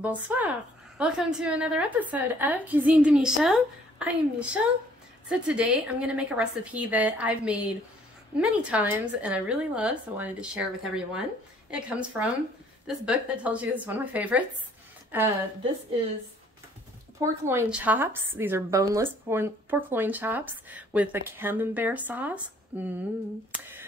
Bonsoir! Welcome to another episode of Cuisine de Michel. I am Michel. So today I'm going to make a recipe that I've made many times and I really love, so I wanted to share it with everyone. It comes from this book that tells you this is one of my favorites. This is pork loin chops. These are boneless pork loin chops with a Camembert sauce.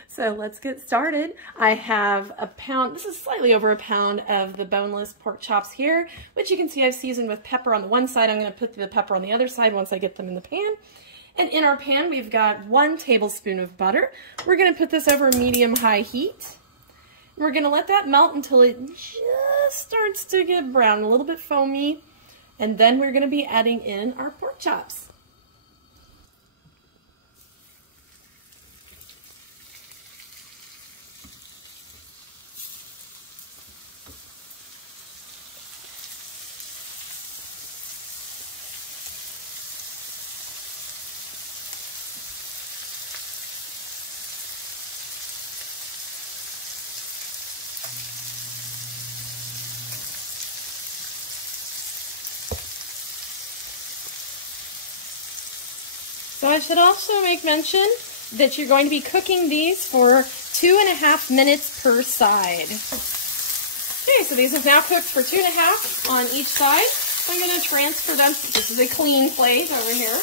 So let's get started. I have a pound, this is slightly over a pound of the boneless pork chops here, which you can see I've seasoned with pepper on the one side. I'm going to put the pepper on the other side once I get them in the pan. And in our pan, we've got 1 tablespoon of butter. We're going to put this over medium-high heat. We're going to let that melt until it just starts to get brown, a little bit foamy. And then we're going to be adding in our pork chops. So I should also make mention that you're going to be cooking these for 2.5 minutes per side. Okay, so these have now cooked for 2.5 on each side. I'm going to transfer them. This is a clean plate over here.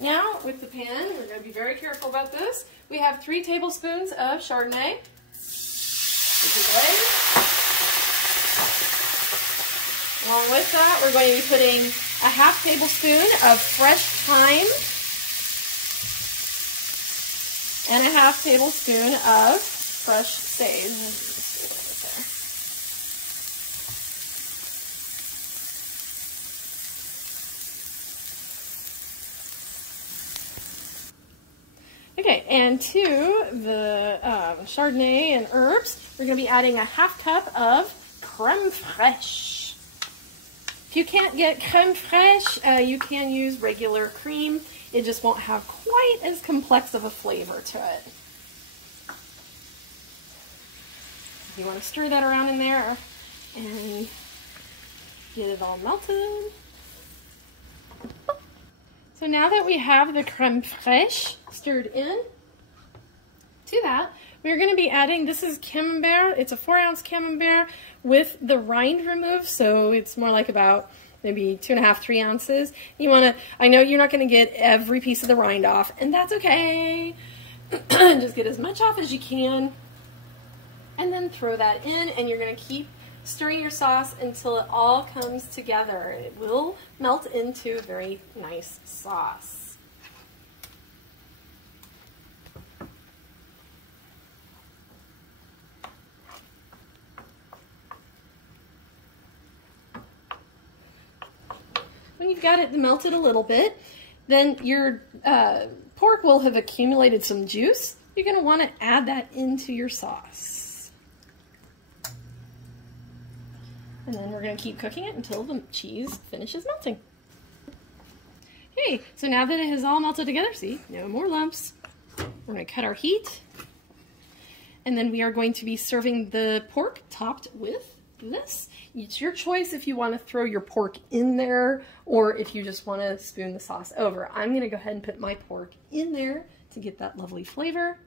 Now, with the pan, we're going to be very careful about this. We have 3 tablespoons of Chardonnay. Along with that, we're going to be putting a 1/2 tablespoon of fresh thyme and a 1/2 tablespoon of fresh sage. Okay, and to the Chardonnay and herbs, we're going to be adding a 1/2 cup of crème fraîche. If you can't get crème fraîche, you can use regular cream. It just won't have quite as complex of a flavor to it. You want to stir that around in there and get it all melted. So now that we have the crème fraîche stirred in, to that, we're going to be adding, this is Camembert. It's a 4-ounce Camembert with the rind removed, so it's more like about maybe 2.5, 3 ounces. You want to, I know you're not going to get every piece of the rind off, and that's okay. Just get as much off as you can, and then throw that in, and you're going to keep stirring your sauce until it all comes together. It will melt into a very nice sauce. When you've got it melted a little bit, then your pork will have accumulated some juice. You're going to want to add that into your sauce. And then we're going to keep cooking it until the cheese finishes melting. Okay, so now that it has all melted together, see, no more lumps. We're going to cut our heat. And then we are going to be serving the pork topped with this. It's your choice if you want to throw your pork in there or if you just want to spoon the sauce over. I'm going to go ahead and put my pork in there to get that lovely flavor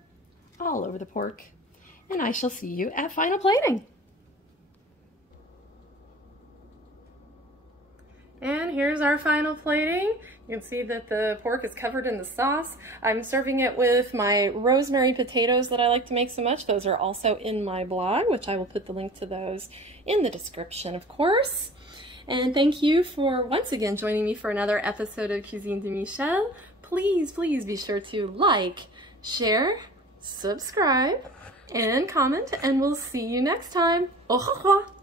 all over the pork. And I shall see you at final plating. And here's our final plating. You can see that the pork is covered in the sauce. I'm serving it with my rosemary potatoes that I like to make so much. Those are also in my blog, which I will put the link to those in the description, of course. And thank you for once again joining me for another episode of Cuisine de Michel. Please, please be sure to like, share, subscribe, and comment, and we'll see you next time. Au revoir!